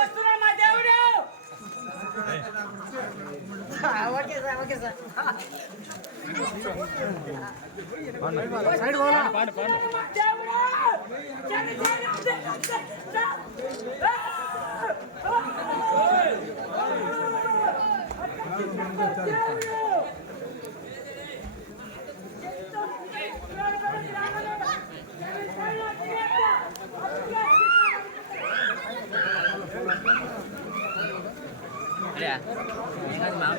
వస్తున్నా మా దేవుడు. Okay sir, okay sir. Side పోలా. Ya, ini mau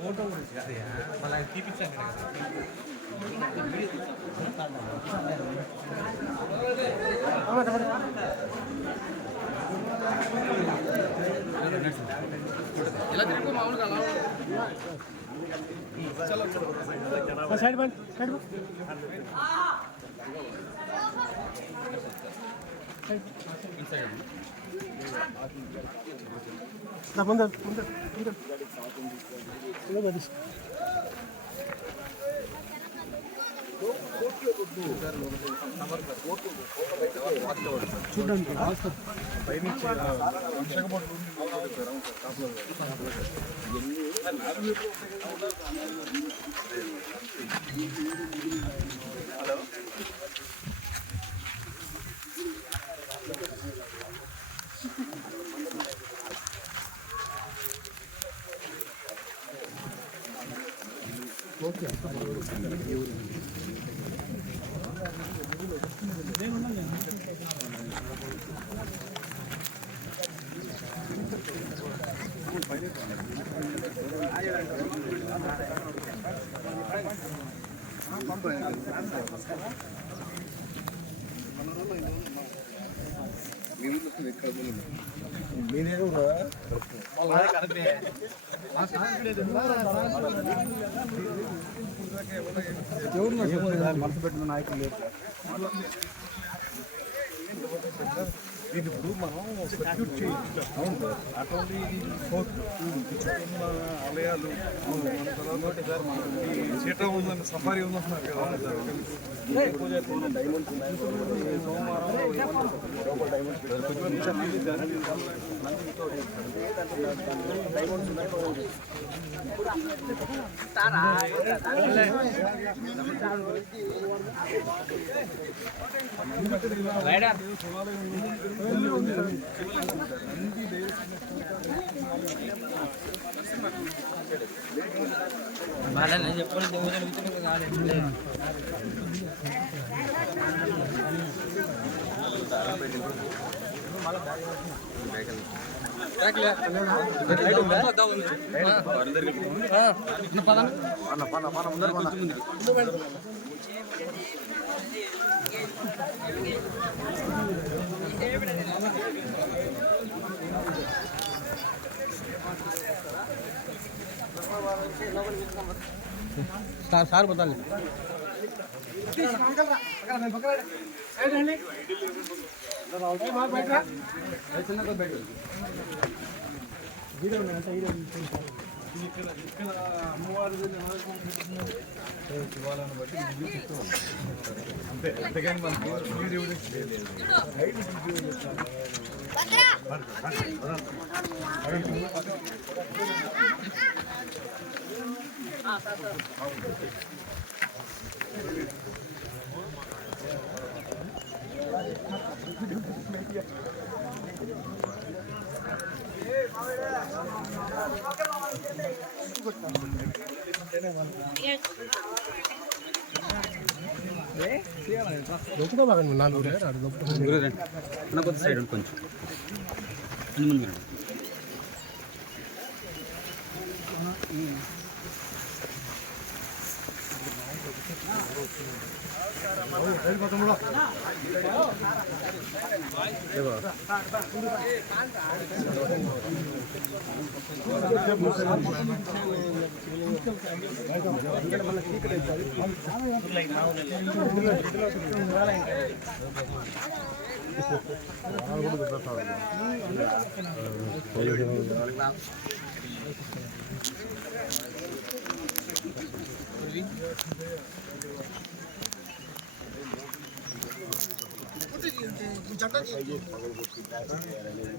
foto ya, malah tipis kan. Side बंद साइड बंद ना बंद बंद बंद చూడండి పైనుంచి హలో ఓకే మనసు పెట్టిన నాయకులు లేరు. దీన్ని ఇప్పుడు మనం సర్క్యూట్ చేయించాం. అవును సార్, అటువంటి చుట్టున్న ఆలయాలు తర్వాత సార్ మనకి చీట ఉందని సఫారీ ఉందంటున్నారు కదా. బాగా చెప్పండి దేవుడు అడుగుతున్నారు కాదు. సార్ బతాలి ఇక్కడ అమ్మవారి శివాలను బట్టి అంతే. అంతేగాని మనకి దొక్కుకోబాకండి నాలుగు కొద్ది సైడ్ కొంచెం ముందు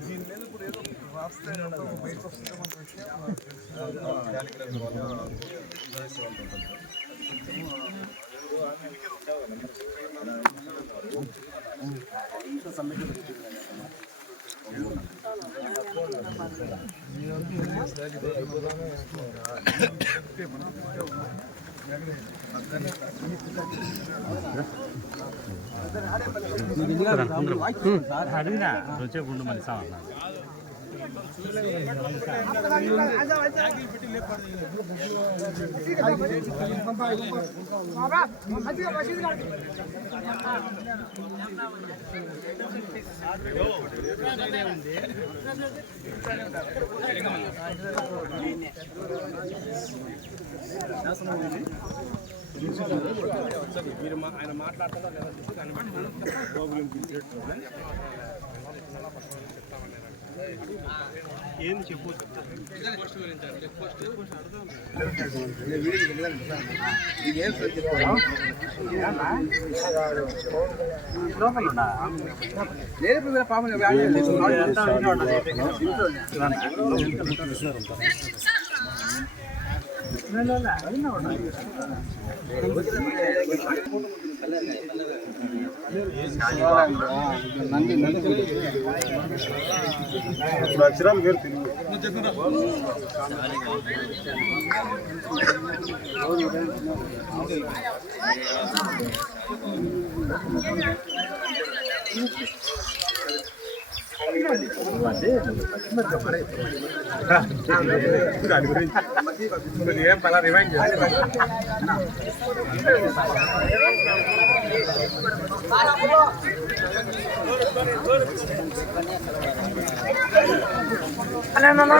దీని మీద ఇప్పుడు ఏదో రాస్తే బయట వస్తే అడిగినా వచ్చేపు ఉండు మళ్ళీ సార్ మీరు ఆయన మాట్లాడుతున్నారు ఏం చెప్పు అక్షరాలు వేరు ఏం పలా రిమైండ్ అన్నా